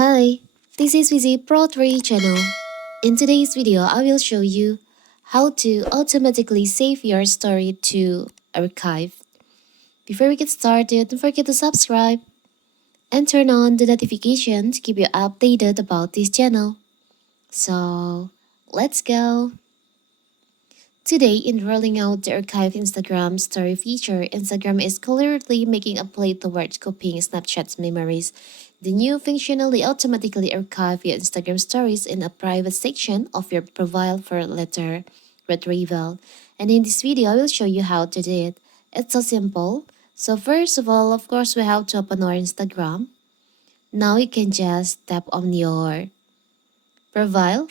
Hi, this is Vizi Pro 3 channel. In today's video, I will show you how to automatically save your story to archive. Before we get started, don't forget to subscribe and turn on the notification to keep you updated about this channel. So, let's go! Today, in rolling out the archive Instagram story feature, Instagram is clearly making a play towards copying Snapchat's memories. The new function will automatically archive your Instagram stories in a private section of your profile for later retrieval. And in this video, I will show you how to do it. It's so simple. So first of all, of course, we have to open our Instagram. Now you can just tap on your profile.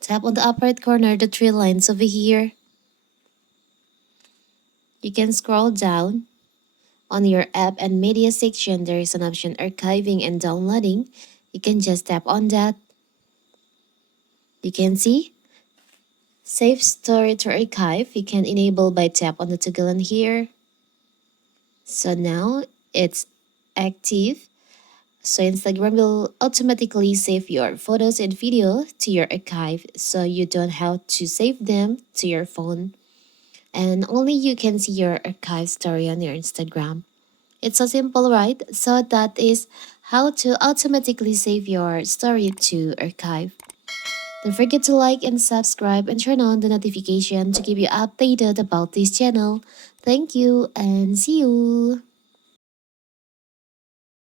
Tap on the upper right corner, the three lines over here. You can scroll down. On your app and media section, there is an option archiving and downloading. You can just tap on that. You can see save story to archive. You can enable by tap on the toggle in here. So now it's active. So Instagram will automatically save your photos and video to your archive, so you don't have to save them to your phone. And only you can see your archive story on your Instagram. It's so simple, right? So that is how to automatically save your story to archive. Don't forget to like and subscribe and turn on the notification to keep you updated about this channel. Thank you and see you!